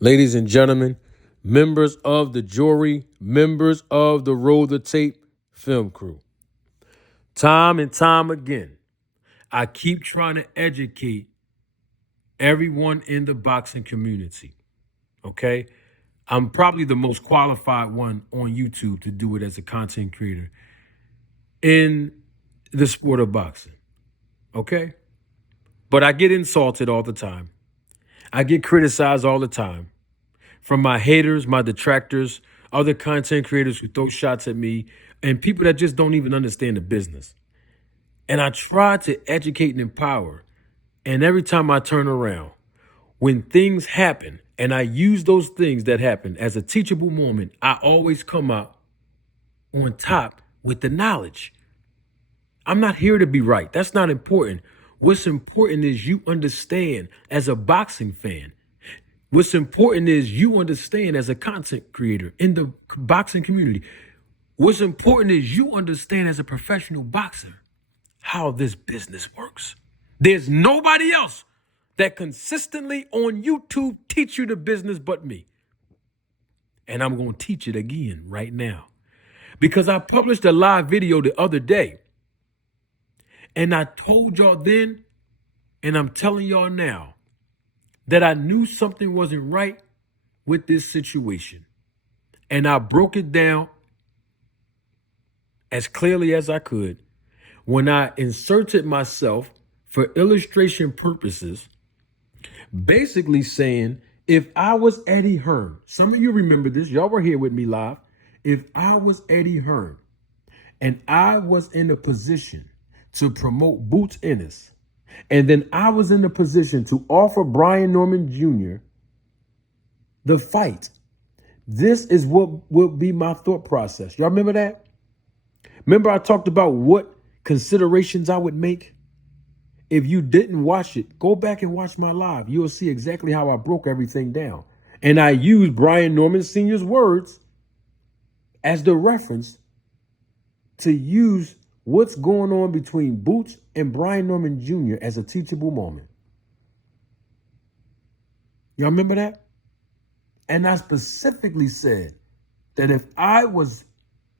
Ladies and gentlemen, members of the jury, members of the Roll the Tape film crew. Time and time again, I keep trying to educate everyone in the boxing community. Okay? I'm probably the most qualified one on YouTube to do it as a content creator in the sport of boxing. Okay? But I get insulted all the time. I get criticized all the time from my haters, my detractors, other content creators who throw shots at me, and people that just don't even understand the business. And I try to educate and empower. And every time I turn around, when things happen and I use those things that happen as a teachable moment, I always come out on top with the knowledge. I'm not here to be right. That's not important. What's important is you understand as a boxing fan. What's important is you understand as a content creator in the boxing community. What's important is you understand as a professional boxer how this business works. There's nobody else that consistently on YouTube teach you the business but me. And I'm going to teach it again right now. Because I published a live video the other day. And I told y'all then, and I'm telling y'all now, that I knew something wasn't right with this situation. And I broke it down as clearly as I could when I inserted myself for illustration purposes, basically saying, if I was Eddie Hearn, some of you remember this, y'all were here with me live. If I was Eddie Hearn and I was in a position to promote Boots Ennis, and then I was in a position to offer Brian Norman Jr. the fight, this is what would be my thought process. Y'all remember that? Remember I talked about what considerations I would make? If you didn't watch it, go back and watch my live. You'll see exactly how I broke everything down. And I used Brian Norman Sr.'s words as the reference to use what's going on between Boots and Brian Norman Jr. as a teachable moment. Y'all remember that? And I specifically said that if I was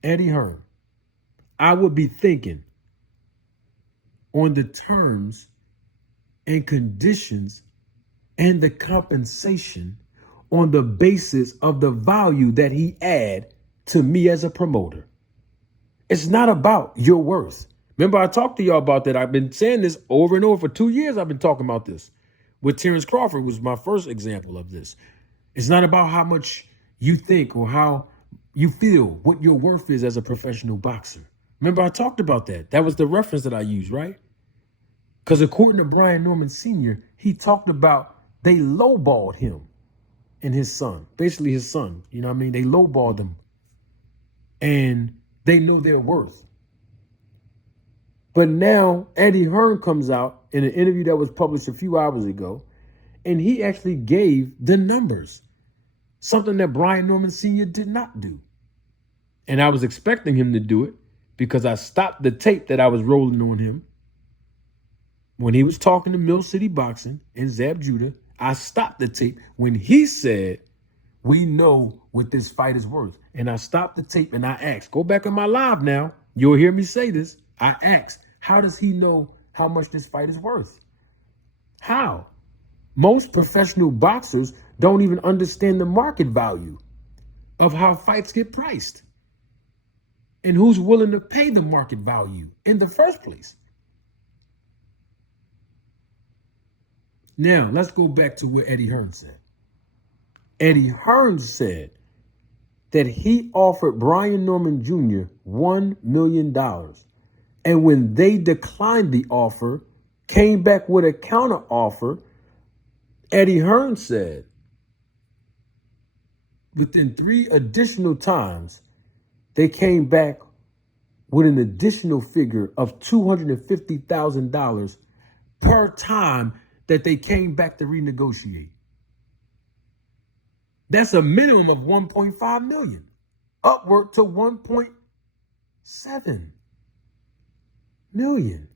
Eddie Hearn, I would be thinking on the terms and conditions and the compensation on the basis of the value that he add to me as a promoter. It's not about your worth. Remember, I talked to y'all about that. I've been saying this over and over for 2 years. I've been talking about this. With Terrence Crawford was my first example of this. It's not about how much you think or how you feel, what your worth is as a professional boxer. Remember, I talked about that. That was the reference that I used, right? Because according to Brian Norman Sr., he talked about they lowballed him and his son. Basically his son, you know what I mean? They lowballed him. And they know their worth. But now Eddie Hearn comes out in an interview that was published a few hours ago, and he actually gave the numbers, something that Brian Norman Sr. did not do. And I was expecting him to do it because I stopped the tape that I was rolling on him when he was talking to Mill City Boxing and Zab Judah. I stopped the tape when he said, we know what this fight is worth. And I stopped the tape and I asked, go back on my live now. You'll hear me say this. I asked, how does he know how much this fight is worth? How? Most professional boxers don't even understand the market value of how fights get priced and who's willing to pay the market value in the first place. Now, let's go back to what Eddie Hearn said. Eddie Hearn said that he offered Brian Norman Jr. $1 million. And when they declined the offer, came back with a counter offer, Eddie Hearn said within 3 additional times, they came back with an additional figure of $250,000 per time that they came back to renegotiate. That's a minimum of 1.5 million, upward to 1.7 million.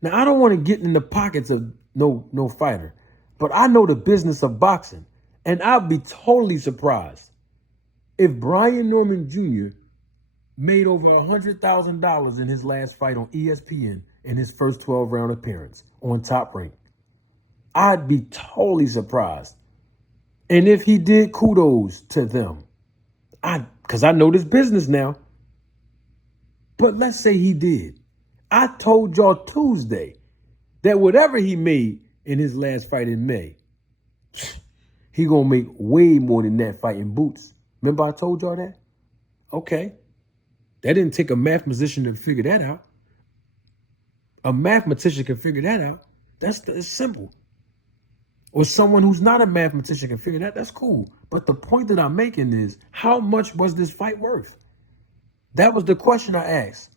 Now, I don't want to get in the pockets of no fighter, but I know the business of boxing. And I'd be totally surprised if Brian Norman Jr. made over $100,000 in his last fight on ESPN in his first 12-round appearance on Top Rank. I'd be totally surprised. And if he did, kudos to them. Because I know this business now. But let's say he did. I told y'all Tuesday that whatever he made in his last fight in May, he gonna make way more than that fighting Boots. Remember I told y'all that? Okay. That didn't take a mathematician to figure that out. A mathematician can figure that out. That's simple. Or someone who's not a mathematician can figure that. That's cool. But the point that I'm making is, how much was this fight worth? That was the question I asked.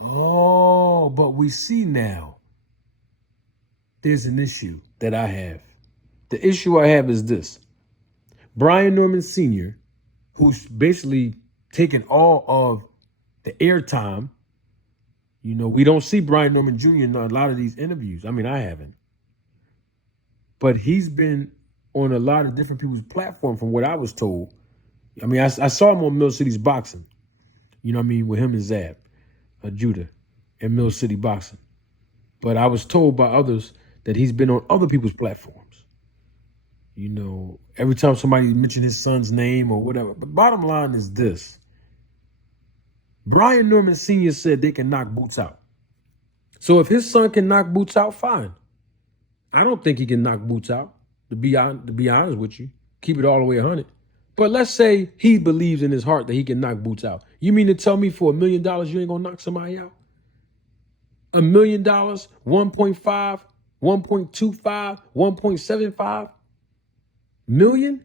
Oh, but we see now there's an issue that I have. The issue I have is this. Brian Norman Sr., who's basically taken all of the airtime. You know, we don't see Brian Norman Jr. in a lot of these interviews. I mean, I haven't. But he's been on a lot of different people's platform from what I was told. I mean, I saw him on Mill City's Boxing. You know what I mean? With him and Zab, Judah, and Mill City Boxing. But I was told by others that he's been on other people's platforms. You know, every time somebody mentioned his son's name or whatever. But bottom line is this. Brian Norman Sr. said they can knock Boots out. So if his son can knock Boots out, fine. I don't think he can knock Boots out, to be honest with you. Keep it all the way 100. But let's say he believes in his heart that he can knock Boots out. You mean to tell me for $1 million you ain't gonna knock somebody out? $1 million, 1.5, 1.25, 1.75 million?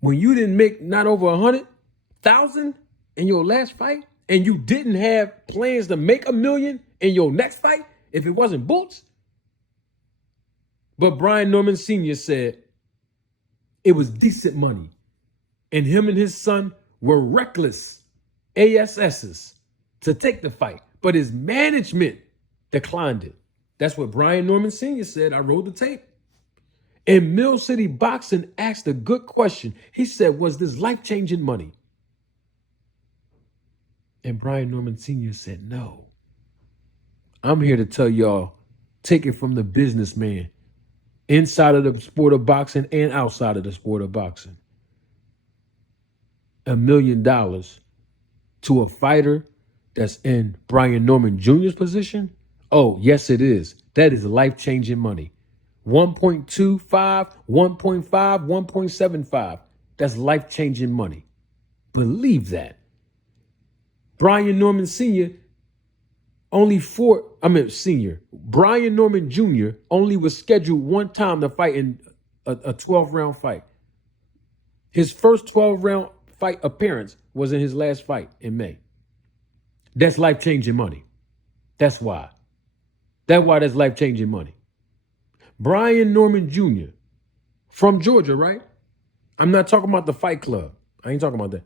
When you didn't make not over 100,000 in your last fight, and you didn't have plans to make $1 million in your next fight, if it wasn't Boots? But Brian Norman Sr. said it was decent money. And him and his son were reckless ASSs to take the fight. But his management declined it. That's what Brian Norman Sr. said. I wrote the tape. And Mill City Boxing asked a good question. He said, was this life-changing money? And Brian Norman Sr. said, no. I'm here to tell y'all, take it from the businessman. Inside of the sport of boxing and outside of the sport of boxing. $1 million to a fighter that's in Brian Norman Jr.'s position? Oh, yes, it is. That is life-changing money. 1.25, 1.5, 1.75. That's life-changing money. Believe that. Brian Norman Sr. Brian Norman Jr. only was scheduled one time to fight in a 12-round fight. His first 12-round fight appearance was in his last fight in May. That's life-changing money. That's why. That's why that's life-changing money. Brian Norman Jr. from Georgia, right? I'm not talking about the Fight Club. I ain't talking about that.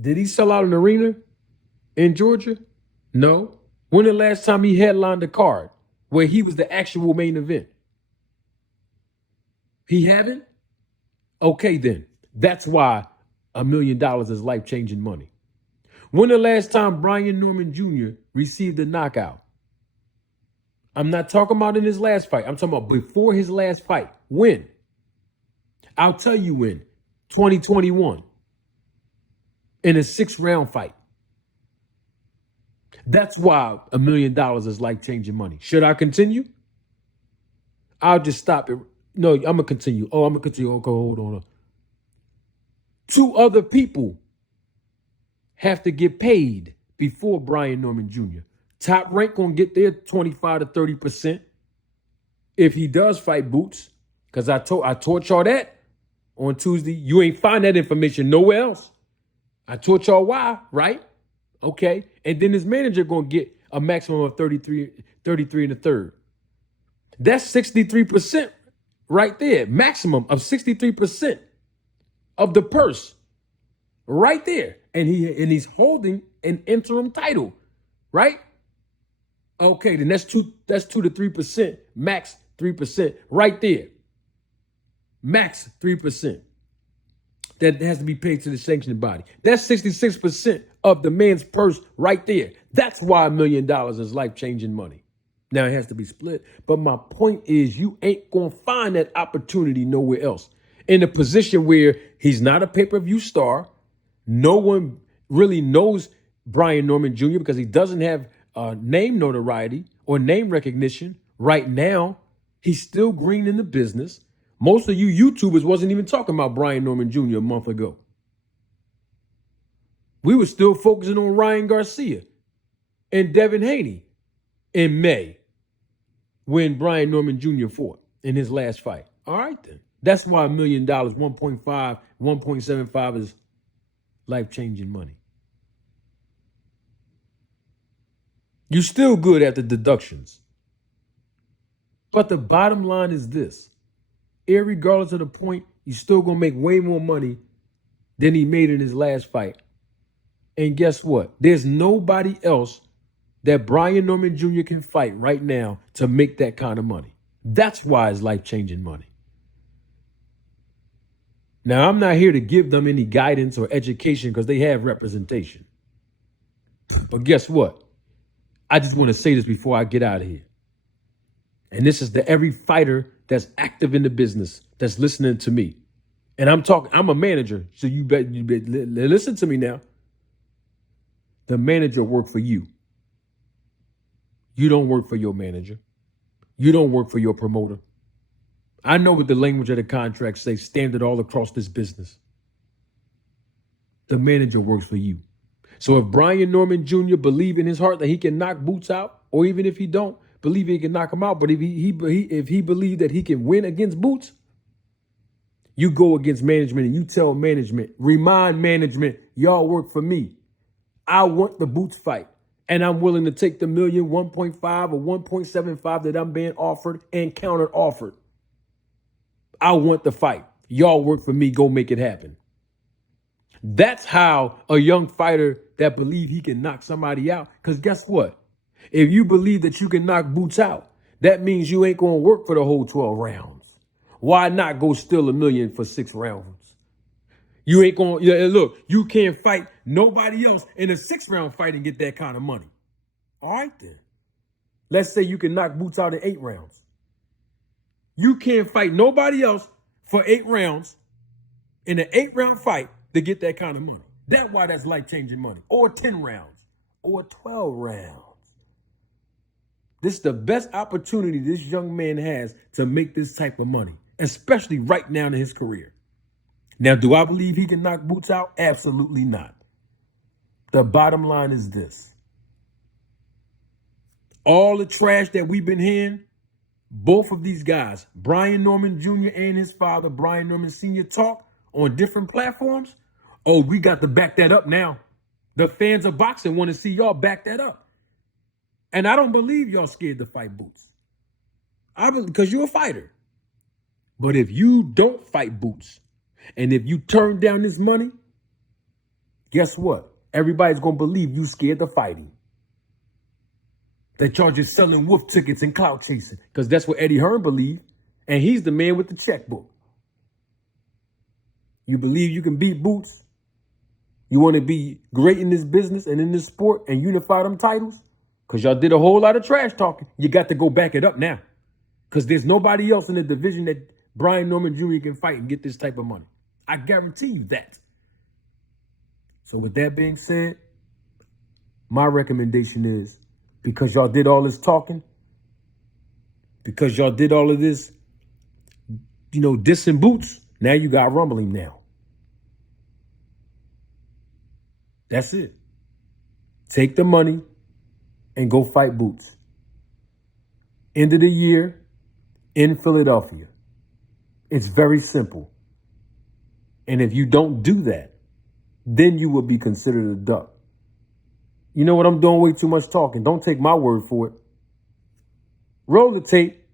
Did he sell out an arena in Georgia? No. When the last time he headlined a card where he was the actual main event? He haven't? Okay, then. That's why $1 million is life-changing money. When the last time Brian Norman Jr. received a knockout? I'm not talking about in his last fight. I'm talking about before his last fight. When? I'll tell you when. 2021. In a 6-round fight. That's why $1 million is life-changing money. Should I continue? I'll just stop it. No, I'm going to continue. I'm going to continue. Okay, hold on. 2 other people have to get paid before Brian Norman Jr. Top Rank going to get their 25 to 30% if he does fight Boots. Because I taught y'all that on Tuesday. You ain't find that information nowhere else. I taught y'all why, right? Okay. And then his manager going to get a maximum of 33 and a third. That's 63% right there. Maximum of 63% of the purse right there. And he's holding an interim title, right? Okay, then that's 2 to 3% max 3% right there. Max 3%. That has to be paid to the sanctioning body. That's 66% of the man's purse right there. That's why $1 million is life-changing money. Now it has to be split. But my point is you ain't going to find that opportunity nowhere else. In a position where he's not a pay-per-view star, no one really knows Brian Norman Jr. because he doesn't have name notoriety or name recognition right now. He's still green in the business. Most of you YouTubers wasn't even talking about Brian Norman Jr. a month ago. We were still focusing on Ryan Garcia and Devin Haney in May when Brian Norman Jr. fought in his last fight. All right, then. That's why $1 million, 1.5, 1.75 is life-changing money. You're still good at the deductions. But the bottom line is this. Irregardless of the point, he's still going to make way more money than he made in his last fight. And guess what? There's nobody else that Brian Norman Jr. can fight right now to make that kind of money. That's why it's life-changing money. Now, I'm not here to give them any guidance or education because they have representation. But guess what? I just want to say this before I get out of here. And this is to every fighter that's active in the business that's listening to me. And I'm a manager, so you bet listen to me now. The manager work for you. You don't work for your manager. You don't work for your promoter. I know what the language of the contract says, standard all across this business. The manager works for you. So if Brian Norman Jr. believe in his heart that he can knock Boots out, or even if he don't believe he can knock him out, but if he believe that he can win against Boots, you go against management and you tell management, remind management, y'all work for me. I want the Boots fight. And I'm willing to take the million, 1.5 or 1.75 that I'm being offered and counter offered. I want the fight. Y'all work for me. Go make it happen. That's how a young fighter that believes he can knock somebody out. Because guess what? If you believe that you can knock Boots out, that means you ain't going to work for the whole 12 rounds. Why not go steal $1 million for 6 rounds? You ain't going to, look, you can't fight nobody else in a 6-round fight and get that kind of money. All right, then. Let's say you can knock Boots out in 8 rounds. You can't fight nobody else for 8 rounds in an 8-round fight to get that kind of money. That's why that's life-changing money. Or 10 rounds. Or 12 rounds. This is the best opportunity this young man has to make this type of money, especially right now in his career. Now, do I believe he can knock Boots out? Absolutely not. The bottom line is this. All the trash that we've been hearing, both of these guys, Brian Norman Jr. and his father, Brian Norman Sr., talk on different platforms. Oh, we got to back that up now. The fans of boxing want to see y'all back that up. And I don't believe y'all scared to fight Boots. Because you're a fighter. But if you don't fight Boots, and if you turn down this money, guess what? Everybody's going to believe you scared to fight him. That y'all just selling wolf tickets and clout chasing. Because that's what Eddie Hearn believed. And he's the man with the checkbook. You believe you can beat Boots? You want to be great in this business and in this sport and unify them titles? Because y'all did a whole lot of trash talking. You got to go back it up now. Because there's nobody else in the division that Brian Norman Jr. can fight and get this type of money. I guarantee you that. So with that being said, my recommendation is, because y'all did all this talking, because y'all did all of this, dissing Boots, now you got rumbling now. That's it. Take the money and go fight Boots. End of the year in Philadelphia. It's very simple. And if you don't do that, then you will be considered a duck. You know what? I'm doing way too much talking. Don't take my word for it. Roll the tape.